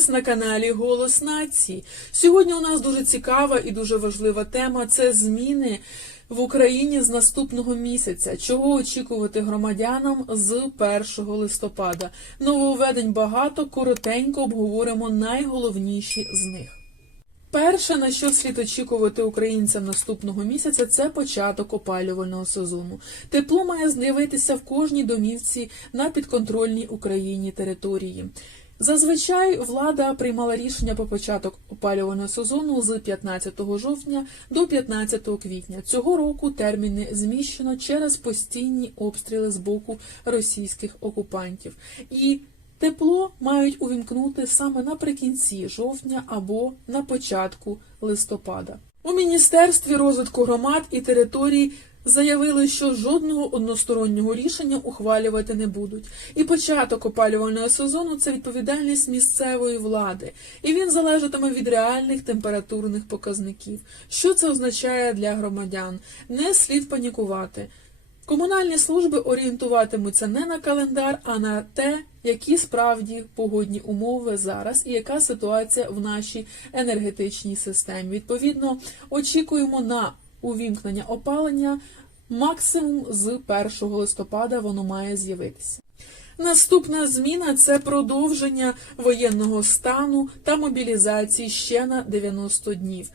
вас на каналі Голос Нації. Сьогодні у нас дуже цікава і дуже важлива тема це зміни в Україні з наступного місяця. Чого очікувати громадянам з 1 листопада? Нововведень багато, коротенько обговоримо найголовніші з них. Перше, на що слід очікувати українцям наступного місяця, це початок опалювального сезону. Тепло має з'явитися в кожній домівці на підконтрольній Україні території. Зазвичай влада приймала рішення про початок опалювального сезону з 15 жовтня до 15 квітня. Цього року терміни зміщено через постійні обстріли з боку російських окупантів. І Тепло мають увімкнути саме наприкінці жовтня або на початку листопада. У Міністерстві розвитку громад і територій заявили, що жодного одностороннього рішення ухвалювати не будуть. І початок опалювального сезону це відповідальність місцевої влади, і він залежатиме від реальних температурних показників. Що це означає для громадян? Не слід панікувати. Комунальні служби орієнтуватимуться не на календар, а на те, які справді погодні умови зараз і яка ситуація в нашій енергетичній системі. Відповідно, очікуємо на увімкнення опалення максимум з 1 листопада воно має з'явитися. Наступна зміна це продовження воєнного стану та мобілізації ще на 90 днів.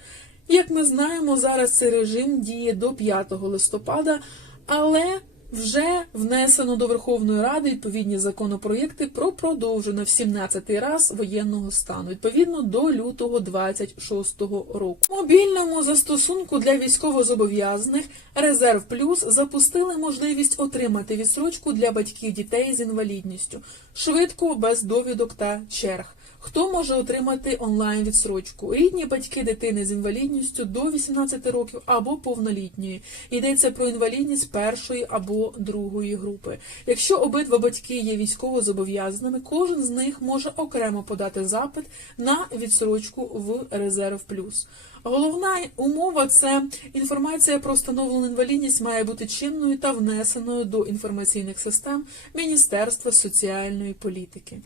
Як ми знаємо, зараз цей режим діє до 5 листопада, але вже внесено до Верховної Ради відповідні законопроєкти про продовження в 17-й раз воєнного стану, відповідно до лютого 26-го року. Мобільному застосунку для військовозобов'язаних Резерв Плюс запустили можливість отримати відсрочку для батьків дітей з інвалідністю швидко, без довідок та черг. Хто може отримати онлайн відсрочку? Рідні батьки дитини з інвалідністю до 18 років або повнолітньої. Йдеться про інвалідність першої або другої групи. Якщо обидва батьки є військовозобов'язаними, кожен з них може окремо подати запит на відсрочку в резерв плюс. Головна умова це інформація про встановлену інвалідність має бути чинною та внесеною до інформаційних систем Міністерства соціальної політики.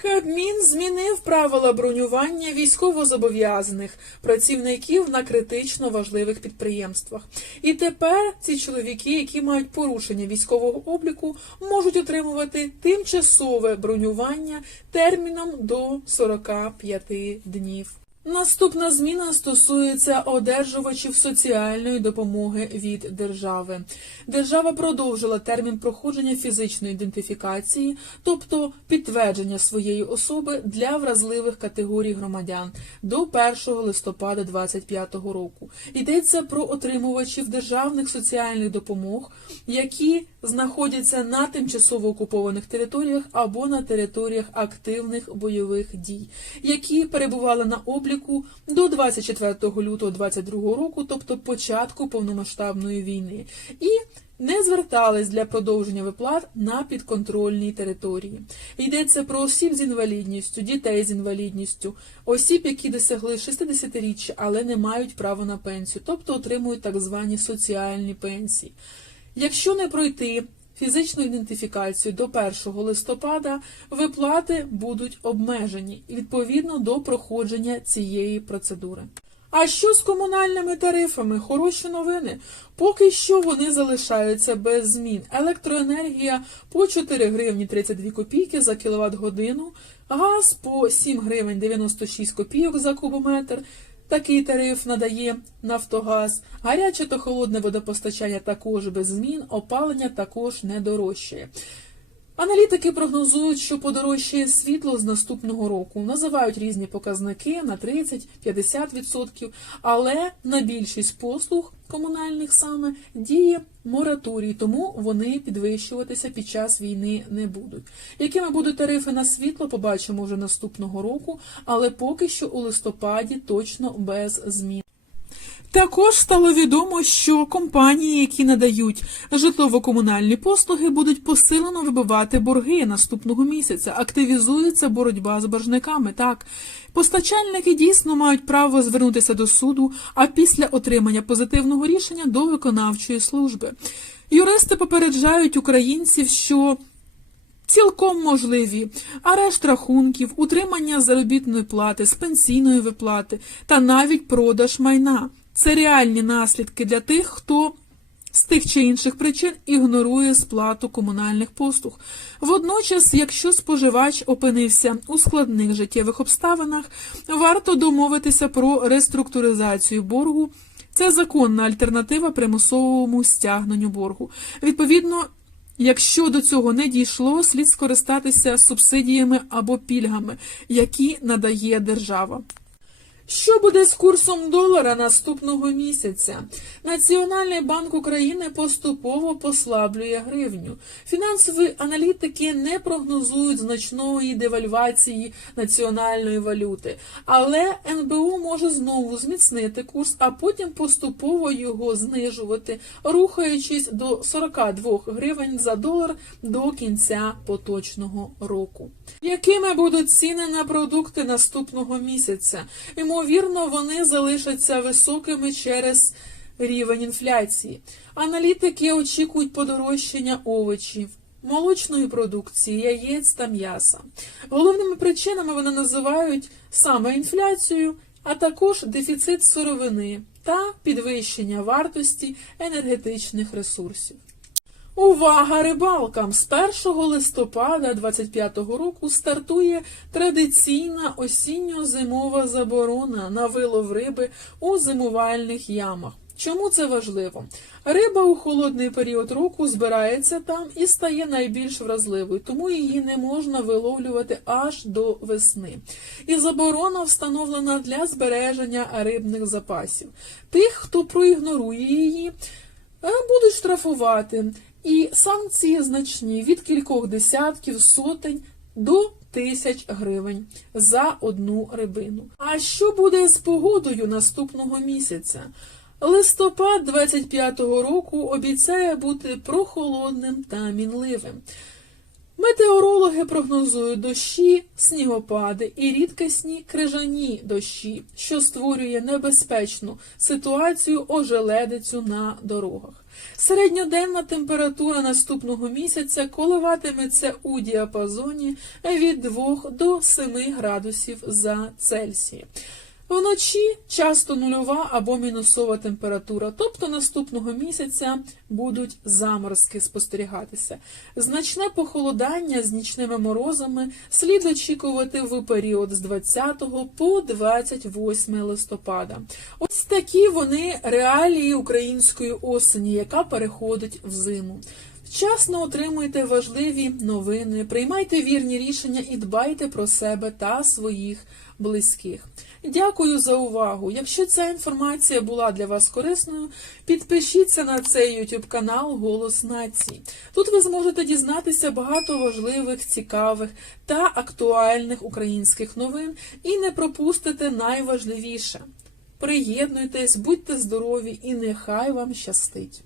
Кабмін змінив правила бронювання військовозобов'язаних працівників на критично важливих підприємствах. І тепер ці чоловіки, які мають порушення військового обліку, можуть отримувати тимчасове бронювання терміном до 45 днів. Наступна зміна стосується одержувачів соціальної допомоги від держави. Держава продовжила термін проходження фізичної ідентифікації, тобто підтвердження своєї особи для вразливих категорій громадян до 1 листопада 2025 року. Йдеться про отримувачів державних соціальних допомог, які знаходяться на тимчасово окупованих територіях або на територіях активних бойових дій, які перебували на обліку до 24 лютого 2022 року, тобто початку повномасштабної війни, і не звертались для продовження виплат на підконтрольній території. Йдеться про осіб з інвалідністю, дітей з інвалідністю, осіб, які досягли 60-річчя, але не мають права на пенсію, тобто отримують так звані соціальні пенсії. Якщо не пройти фізичну ідентифікацію до 1 листопада, виплати будуть обмежені відповідно до проходження цієї процедури. А що з комунальними тарифами? Хороші новини. Поки що вони залишаються без змін. Електроенергія по 4 гривні 32 копійки за кіловат годину, газ по 7 гривень 96 копійок за кубометр. Такий тариф надає Нафтогаз, гаряче та холодне водопостачання також без змін, опалення також не дорожчає. Аналітики прогнозують, що подорожчає світло з наступного року. Називають різні показники на 30-50%, але на більшість послуг комунальних саме діє мораторій, тому вони підвищуватися під час війни не будуть. Якими будуть тарифи на світло, побачимо вже наступного року, але поки що у листопаді точно без змін. Також стало відомо, що компанії, які надають житлово-комунальні послуги, будуть посилено вибивати борги наступного місяця. Активізується боротьба з боржниками. Так, постачальники дійсно мають право звернутися до суду, а після отримання позитивного рішення до виконавчої служби. Юристи попереджають українців, що Цілком можливі арешт рахунків, утримання заробітної плати з пенсійної виплати та навіть продаж майна. Це реальні наслідки для тих, хто з тих чи інших причин ігнорує сплату комунальних послуг. Водночас, якщо споживач опинився у складних життєвих обставинах, варто домовитися про реструктуризацію боргу. Це законна альтернатива примусовому стягненню боргу. Відповідно, якщо до цього не дійшло, слід скористатися субсидіями або пільгами, які надає держава. Що буде з курсом долара наступного місяця? Національний банк України поступово послаблює гривню. Фінансові аналітики не прогнозують значної девальвації національної валюти, але НБУ може знову зміцнити курс, а потім поступово його знижувати, рухаючись до 42 гривень за долар до кінця поточного року. Якими будуть ціни на продукти наступного місяця? Ймовірно, вони залишаться високими через рівень інфляції. Аналітики очікують подорожчання овочів, молочної продукції, яєць та м'яса. Головними причинами вони називають саме інфляцію, а також дефіцит сировини та підвищення вартості енергетичних ресурсів. Увага рибалкам! З 1 листопада 2025 року стартує традиційна осінньо-зимова заборона на вилов риби у зимувальних ямах. Чому це важливо? Риба у холодний період року збирається там і стає найбільш вразливою, тому її не можна виловлювати аж до весни. І заборона встановлена для збереження рибних запасів. Тих, хто проігнорує її, е, будуть штрафувати. І санкції значні від кількох десятків, сотень до тисяч гривень за одну рибину. А що буде з погодою наступного місяця? Листопад 25-го року обіцяє бути прохолодним та мінливим. Метеорологи прогнозують дощі, снігопади і рідкісні крижані дощі, що створює небезпечну ситуацію ожеледицю на дорогах. Середньоденна температура наступного місяця коливатиметься у діапазоні від 2 до 7 градусів за Цельсієм. Вночі часто нульова або мінусова температура, тобто наступного місяця будуть заморозки спостерігатися. Значне похолодання з нічними морозами слід очікувати в період з 20 по 28 листопада. Ось такі вони реалії української осені, яка переходить в зиму. Вчасно отримуйте важливі новини, приймайте вірні рішення і дбайте про себе та своїх близьких. Дякую за увагу. Якщо ця інформація була для вас корисною, підпишіться на цей YouTube канал Голос Нації. Тут ви зможете дізнатися багато важливих, цікавих та актуальних українських новин і не пропустите найважливіше. Приєднуйтесь, будьте здорові і нехай вам щастить!